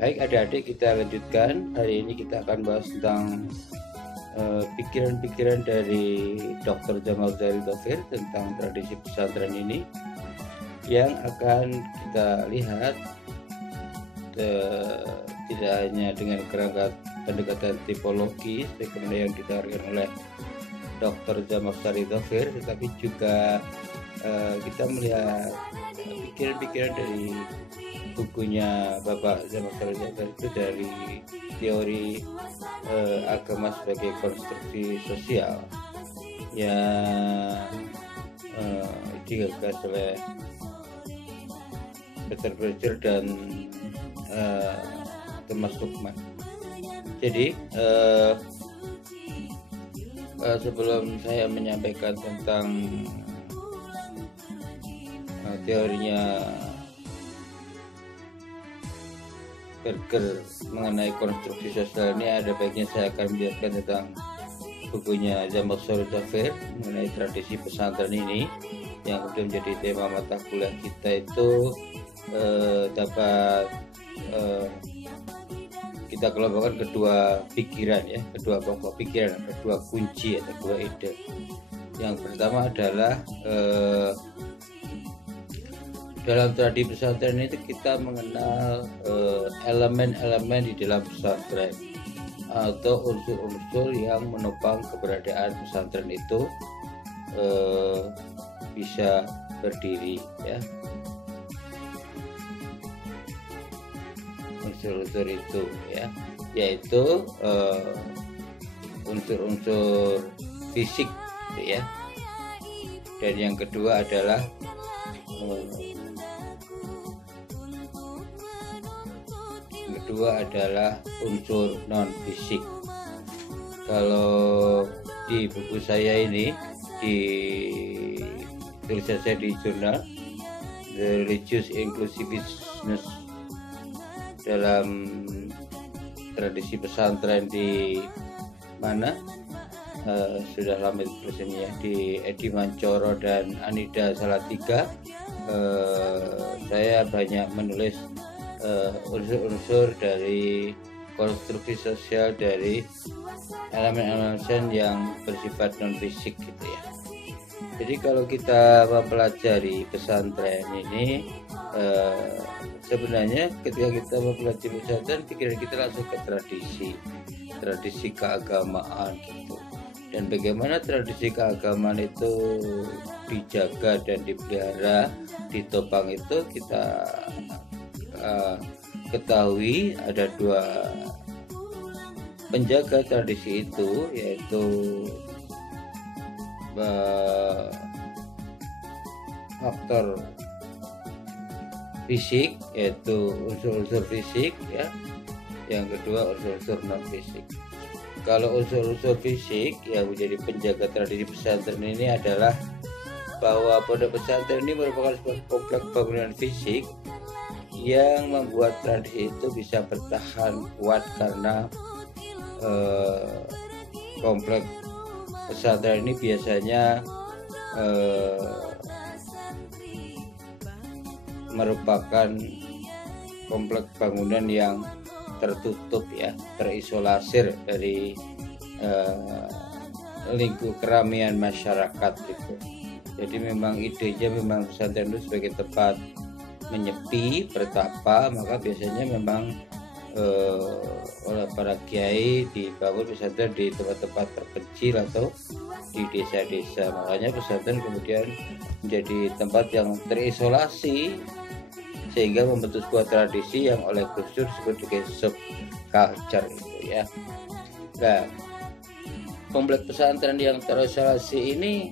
Baik adik-adik, kita lanjutkan. Hari ini kita akan bahas tentang pikiran-pikiran dari Dr. Jamal Zaridofir tentang tradisi pesantren ini, yang akan kita lihat tidak hanya dengan kerangka pendekatan tipologi sebagaimana yang ditawarkan oleh Dr. Jamal Zaridofir, tetapi juga kita melihat pikiran-pikiran dari bukunya Bapak Jamal Zaridofir itu dari teori agama sebagai konstruksi sosial yang digagas oleh Peter Berger dan Thomas Luckmann. Jadi sebelum saya menyampaikan tentang teorinya Berger mengenai konstruksi sosial ini, ada baiknya saya akan menjelaskan tentang bukunya Jamal Zaridofir mengenai tradisi pesantren ini, yang kemudian menjadi tema mata kuliah kita itu dapat kita kelompokkan kedua pikiran ya, kedua pokok pikiran, kedua kunci atau kedua ide. Yang pertama adalah dalam tradisi pesantren itu kita mengenal elemen-elemen di dalam pesantren atau unsur-unsur yang menopang keberadaan pesantren itu bisa berdiri ya. Unsur-unsur itu ya, yaitu unsur-unsur fisik ya. Dan yang kedua adalah unsur non fisik. Kalau di buku saya ini, di tulisan saya di jurnal The Religious Inclusiveness dalam tradisi pesantren di mana sudah lama tulisannya di Edi Mancoro dan Anida Salatiga. Saya banyak menulis unsur-unsur dari konstruksi sosial dari elemen-elemen yang bersifat non fisik gitu ya. Jadi kalau kita mempelajari pesantren ini, sebenarnya ketika kita mempelajari pesantren, pikiran kita langsung ke tradisi keagamaan gitu. Dan bagaimana tradisi keagamaan itu dijaga dan dipelihara, ditopang, itu kita ketahui ada dua penjaga tradisi itu, yaitu faktor fisik, yaitu unsur-unsur fisik ya. Yang kedua unsur-unsur non fisik. Kalau unsur-unsur fisik yang menjadi penjaga tradisi pesantren ini adalah bahwa pondok pesantren ini merupakan sebuah kompleks bangunan fisik yang membuat tradisi itu bisa bertahan kuat, karena kompleks pesantren ini biasanya merupakan kompleks bangunan yang tertutup ya, terisolasir dari lingkup keramaian masyarakat gitu. Jadi memang idenya memang pesantren itu sebagai tempat menyepi, bertapa, maka biasanya memang oleh para kiai dibangun pesantren di tempat-tempat terpencil atau di desa-desa. Makanya pesantren kemudian menjadi tempat yang terisolasi sehingga membentuk sebuah tradisi yang oleh Gus Dur disebut sebagai subculture gitu ya. Nah, kompleks pesantren yang terisolasi ini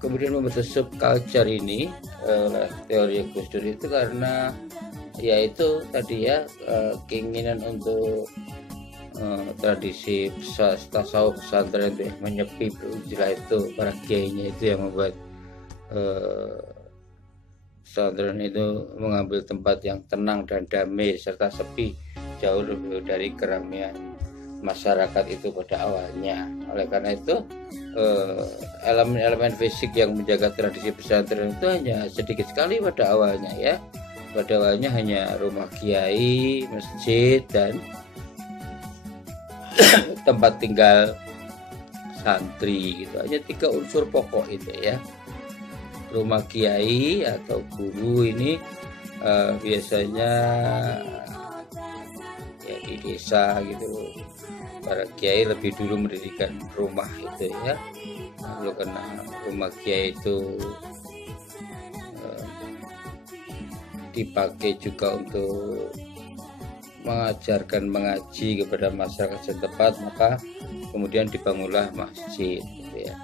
kemudian membentuk subculture ini oleh teori Gus Dur itu karena yaitu tadi ya, keinginan untuk tradisi tasawuf pesantren itu menyepi berujilah, itu para kiainya itu yang membuat pesantren itu mengambil tempat yang tenang dan damai serta sepi, jauh lebih dari keramaian masyarakat itu pada awalnya. Oleh karena itu elemen-elemen fisik yang menjaga tradisi pesantren itu hanya sedikit sekali pada awalnya ya. pada awalnya hanya rumah kiai, masjid, dan tempat tinggal santri gitu. Hanya 3 unsur pokok itu ya. Rumah kiai atau guru ini biasanya ya di desa gitu. Para kiai lebih dulu mendirikan rumah itu ya. Lalu karena rumah kiai itu dipakai juga untuk mengajarkan mengaji kepada masyarakat setempat, maka kemudian dibangunlah masjid gitu ya.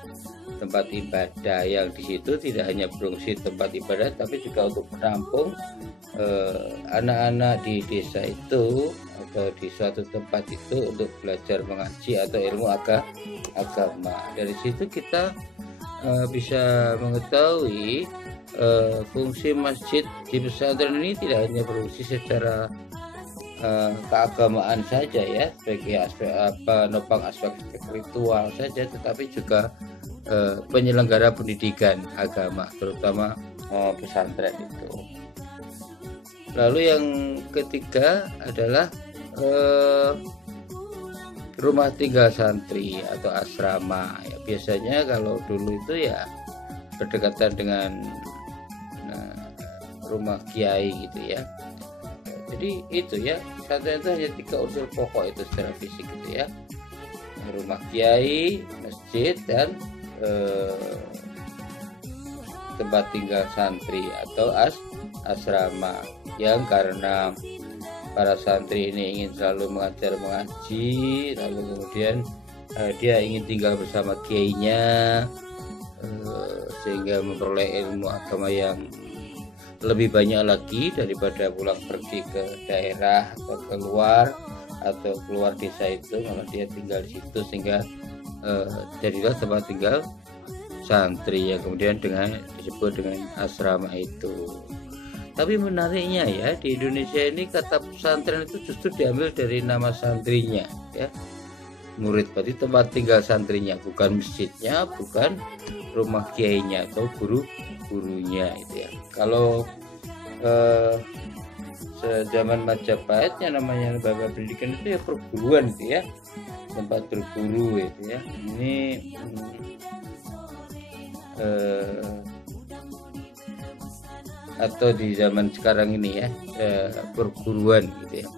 Tempat ibadah yang di situ tidak hanya berfungsi tempat ibadah, tapi juga untuk menampung anak-anak di desa itu atau di suatu tempat itu untuk belajar mengaji atau ilmu agama. Dari situ kita bisa mengetahui fungsi masjid di pesantren ini tidak hanya berfungsi secara keagamaan saja ya, sebagai aspek penopang aspek ritual saja, tetapi juga penyelenggara pendidikan agama, terutama pesantren itu. Lalu yang ketiga adalah rumah tinggal santri atau asrama ya. Biasanya kalau dulu itu ya berdekatan dengan rumah kiai gitu ya. Jadi itu ya, pesantren itu hanya 3 unsur pokok itu secara fisik gitu ya. Rumah kiai, masjid, dan tempat tinggal santri atau asrama, yang karena para santri ini ingin selalu mengajar mengaji, lalu kemudian dia ingin tinggal bersama kiainya sehingga memperoleh ilmu agama yang lebih banyak lagi daripada pulang pergi ke daerah atau keluar desa itu, malah dia tinggal di situ, sehingga jadilah tempat tinggal santri yang kemudian disebut dengan asrama itu. Tapi menariknya ya, di Indonesia ini kata pesantren itu justru diambil dari nama santrinya ya. Murid berarti tempat tinggal santrinya, bukan masjidnya, bukan rumah kiainya atau gurunya itu ya. Kalau zaman Majapahit yang namanya lembaga pendidikan itu ya perguruan itu ya, tempat berguru itu ya. Ini atau di zaman sekarang ini ya perguruan gitu ya,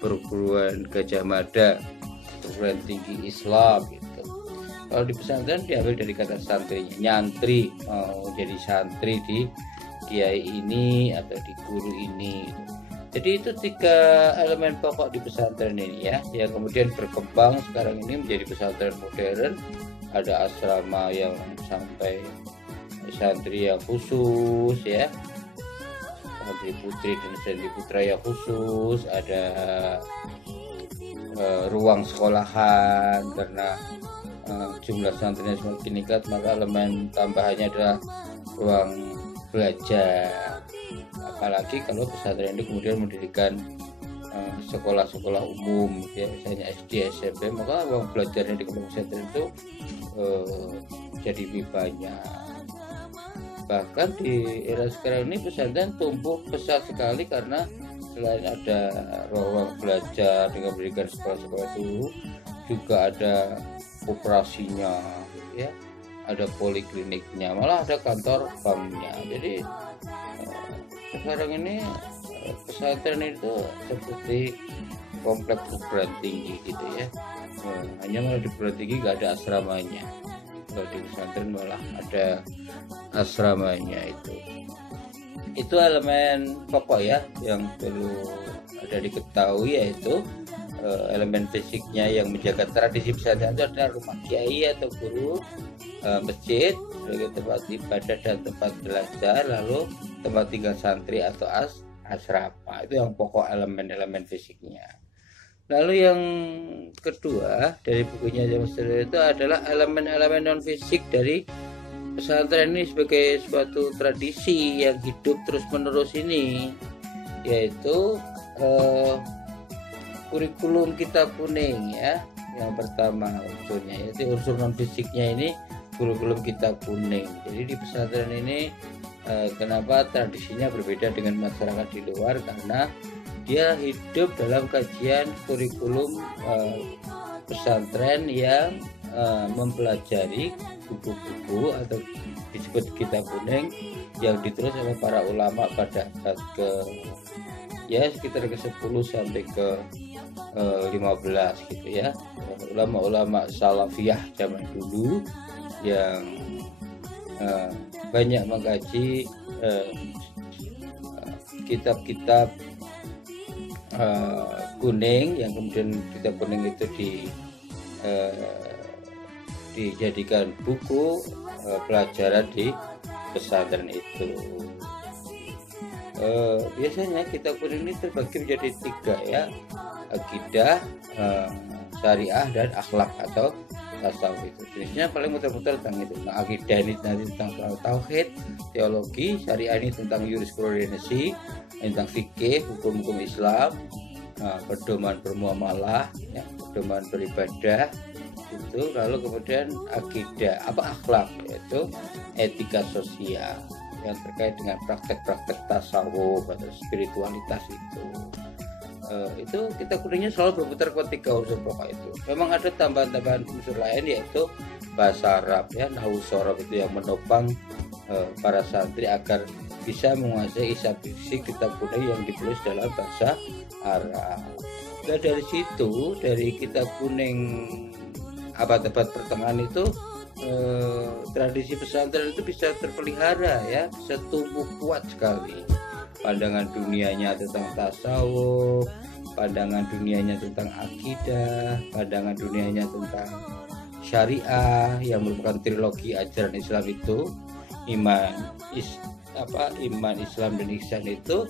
perguruan Gajah Mada, perguruan tinggi Islam gitu. Kalau di pesantren diambil dari kata santrinya, nyantri, jadi santri di kiai ini atau di guru ini gitu. Jadi itu 3 elemen pokok di pesantren ini ya, yang kemudian berkembang sekarang ini menjadi pesantren modern. Ada asrama yang sampai santri yang khusus ya, santri putri dan santri putra yang khusus, ada ruang sekolahan karena jumlah santrinya semakin meningkat, maka elemen tambahannya adalah ruang belajar. Apalagi kalau pesantren ini kemudian mendirikan sekolah-sekolah umum ya, misalnya SD, SMP, maka ruang belajarnya di pesantren itu jadi lebih banyak. Bahkan di era sekarang ini pesantren tumbuh pesat sekali, karena selain ada ruang belajar dengan mendirikan sekolah-sekolah itu, juga ada koperasinya ya, ada polikliniknya, malah ada kantor banknya. Jadi sekarang ini pesantren itu seperti kompleks perguruan tinggi gitu ya. Hanya malah di perguruan tinggi nggak ada asramanya, kalau di pesantren malah ada asramanya. Itu elemen pokok ya yang perlu ada diketahui, yaitu elemen fisiknya yang menjaga tradisi pesantren itu adalah rumah kiai atau guru, masjid sebagai tempat ibadah dan tempat belajar, lalu tempat tinggal santri atau asrama. Itu yang pokok elemen-elemen fisiknya. Lalu yang kedua dari bukunya James Clear itu adalah elemen-elemen non fisik dari pesantren ini sebagai suatu tradisi yang hidup terus menerus ini, yaitu kurikulum kitab kuning ya. Yang pertama unsurnya, yaitu unsur non fisiknya ini kurikulum kitab kuning. Jadi di pesantren ini kenapa tradisinya berbeda dengan masyarakat di luar, karena dia hidup dalam kajian kurikulum pesantren yang mempelajari buku-buku atau disebut kitab kuning yang ditulis oleh para ulama pada abad ke sekitar ke 10 sampai ke 15 gitu ya. Ulama-ulama salafiyah zaman dulu yang banyak mengkaji kitab-kitab kuning, yang kemudian kitab kuning itu dijadikan buku pelajaran di pesantren itu. Biasanya kitab kuning ini terbagi menjadi 3 ya, akidah, syariah, dan akhlak atau tasawuf. Itu jenisnya paling muter-muter tentang itu. Nah, akidah ini nanti tentang tauhid, teologi, syariah ini tentang jurisprudensi, tentang fikih, hukum-hukum Islam, pedoman bermuamalah, ya, pedoman beribadah itu. Lalu kemudian akidah, akhlak, yaitu etika sosial yang terkait dengan praktek-praktek tasawuf atau spiritualitas itu kita kuningnya selalu berputar ke 3 unsur pokok itu. Memang ada tambahan-tambahan unsur lain, yaitu bahasa Arab ya, nahwu sorof itu yang menopang para santri agar bisa menguasai isi kitab kuning yang ditulis dalam bahasa Arab. Nah, dari situ, dari kitab kuning abad-abad pertengahan itu, tradisi pesantren itu bisa terpelihara ya, bisa tumbuh kuat sekali. Pandangan dunianya tentang tasawuf, pandangan dunianya tentang akidah, pandangan dunianya tentang syariah yang merupakan trilogi ajaran Islam itu, iman, Islam, dan ihsan itu,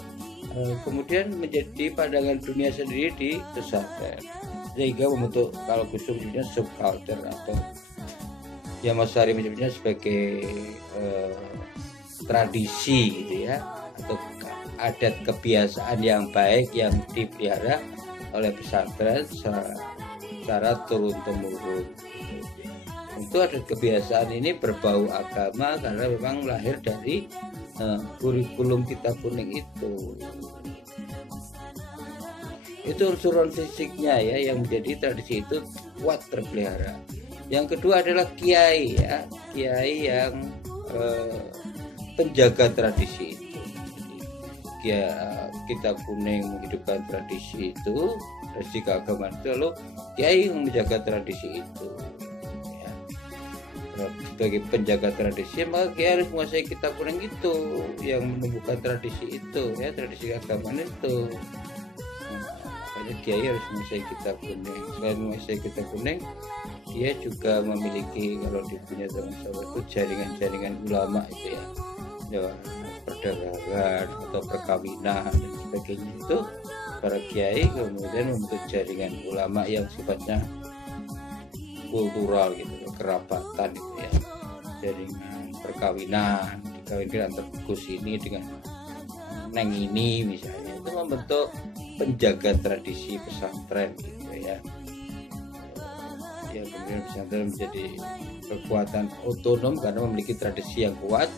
kemudian menjadi pandangan dunia sendiri di pesantren, sehingga membentuk, kalau Gus Dur menyebutnya subculture, atau ya Mas Hari menyebutnya sebagai tradisi gitu ya, atau adat kebiasaan yang baik yang dipelihara oleh pesantren secara turun-temurun. Tentu adat kebiasaan ini berbau agama karena memang lahir dari kurikulum kitab kuning itu. Itu unsur fisiknya ya, yang menjadi tradisi itu kuat terpelihara. Yang kedua adalah kiai ya, kiai yang penjaga tradisi itu. Ya, kitab kuning menghidupkan tradisi itu, tradisi keagamaan itu, lalu kiai yang menjaga tradisi itu ya. Sebagai penjaga tradisi, maka kiai harus menguasai kitab kuning itu yang menumbuhkan tradisi itu ya, tradisi keagamaan itu. Makanya kiai harus menguasai kitab kuning. Selain menguasai kitab kuning, dia juga memiliki, kalau di punya zaman itu, jaringan-jaringan ulama itu ya, perdagangan atau perkawinan dan sebagainya. Itu para kiai kemudian membentuk jaringan ulama yang sifatnya kultural gitu, kerabatan gitu ya, jaringan perkawinan, dikawinkan antara Gus ini dengan Neng ini misalnya, itu membentuk penjaga tradisi pesantren gitu ya. Ya, kemudian pesantren menjadi kekuatan otonom karena memiliki tradisi yang kuat,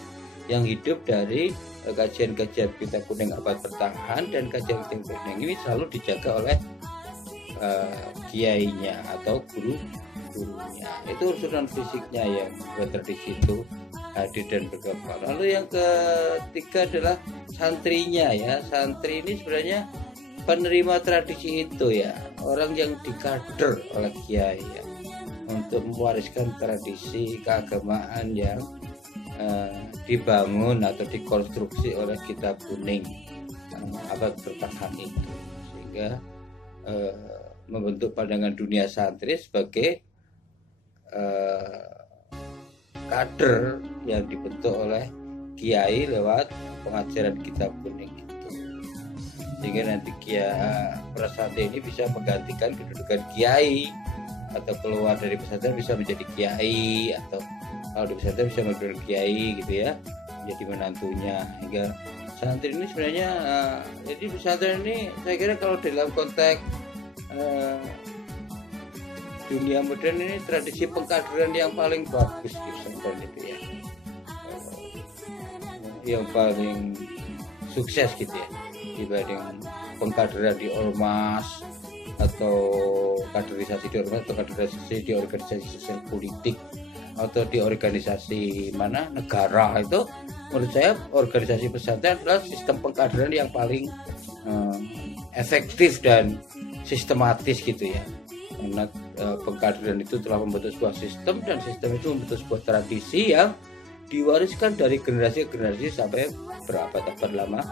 yang hidup dari kajian-kajian kitab kuning abad pertengahan, dan kajian-kajian kuning ini selalu dijaga oleh kiainya atau guru-gurunya. Itu unsur fisiknya yang buat tradisi itu hadir dan berkembang. Lalu yang ketiga adalah santrinya ya. Santri ini sebenarnya penerima tradisi itu ya, orang yang dikader oleh kiai ya, untuk mewariskan tradisi keagamaan yang dibangun atau dikonstruksi oleh kitab kuning abad pertengahan itu, sehingga membentuk pandangan dunia santri sebagai kader yang dibentuk oleh kiai lewat pengajaran kitab kuning itu, sehingga nanti para santri ini bisa menggantikan kedudukan kiai, atau keluar dari pesantren bisa menjadi kiai, atau kalau di pesantren bisa menjadi kiai gitu ya, menjadi menantunya. Hingga santri ini sebenarnya jadi pesantren ini saya kira kalau dalam konteks dunia modern ini tradisi pengkaderan yang paling bagus di pesantren itu ya. yang paling sukses gitu ya, dibanding pengkaderan di ormas atau kaderisasi di ormas atau kaderisasi di organisasi sosial politik atau di organisasi mana negara. Itu menurut saya organisasi pesantren adalah sistem pengkaderan yang paling efektif dan sistematis gitu ya, karena pengkaderan itu telah membentuk sebuah sistem, dan sistem itu membentuk sebuah tradisi yang diwariskan dari generasi ke generasi sampai berabad-abad lamanya.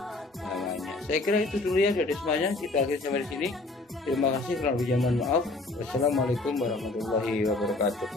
Saya kira itu dulu ya dari semuanya, kita akhiri sampai di sini. Terima kasih, kurang lebihnya mohon maaf. Wassalamualaikum warahmatullahi wabarakatuh.